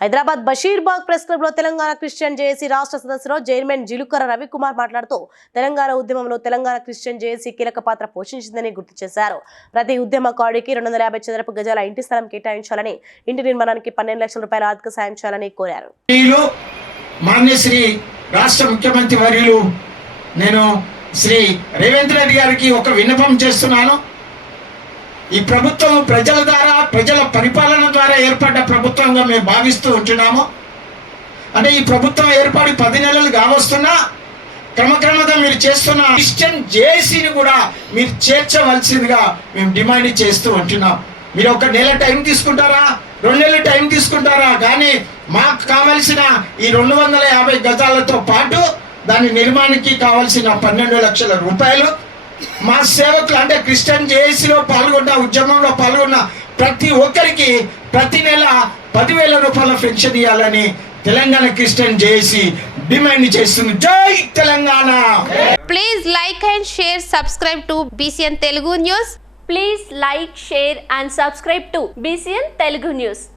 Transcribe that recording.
Hyderabad Basheerbagh press క్లబ్లో Telangana Christian JAC రాష్ట్ర సదస్సులో చైర్మన్ జిలుకర రవికుమార్ మాట్లాడుతూ తెలంగాణ ఉద్యమంలో తెలంగాణ క్రిస్టియన్ జేఏసీ కీలక పాత్ర పోషించిందని గుర్తు చేశారు. ప్రతి ఉద్యమకారుడికి రెండు వందల యాభై చదరపు గజాల ఇంటి స్థలం కేటాయించాలని ఇంటి నిర్మాణానికి పన్నెండు లక్షల రూపాయల ఆర్థిక సాయం చేయాలని కోరారు. మాన్యశ్రీ రాష్ట్ర ముఖ్యమంత్రి వర్యులు నేను శ్రీ రేవంత్ రెడ్డి గారికి ఒక విన్నపం చేస్తున్నాను. ఈ ప్రభుత్వం ప్రజల ద్వారా ప్రజల పరిపాలన ద్వారా ఏర్పడ్డ ప్రభుత్వంగా మేము భావిస్తూ ఉంటున్నాము. అంటే ఈ ప్రభుత్వం ఏర్పడి పది నెలలు కావస్తున్నా క్రమక్రమంగా మీరు చేస్తున్న క్రిస్టియన్ జేసీని కూడా మీరు చేర్చవలసిందిగా మేము డిమాండ్ చేస్తూ ఉంటున్నాం. మీరు ఒక నెల టైం తీసుకుంటారా? రెండు నెలలు టైం తీసుకుంటారా? కానీ మాకు కావలసిన ఈ రెండు వందల యాభై గజాలతో పాటు దాని నిర్మాణానికి కావలసిన పన్నెండు లక్షల రూపాయలు మా సేవకులు అంటే క్రిస్టియన్ జేఏసీలో పాల్గొన్న ఉద్యమంలో పాల్గొన్న ప్రతి ఒక్కరికి ప్రతి నెల పదివేల రూపాయల పెన్షన్ ఇవ్వాలని తెలంగాణ క్రిస్టియన్ జేఏసీ డిమాండ్ చేస్తుంది. జై Telangana! Please like and share subscribe to BCN Telugu news please like share and subscribe to BCN Telugu news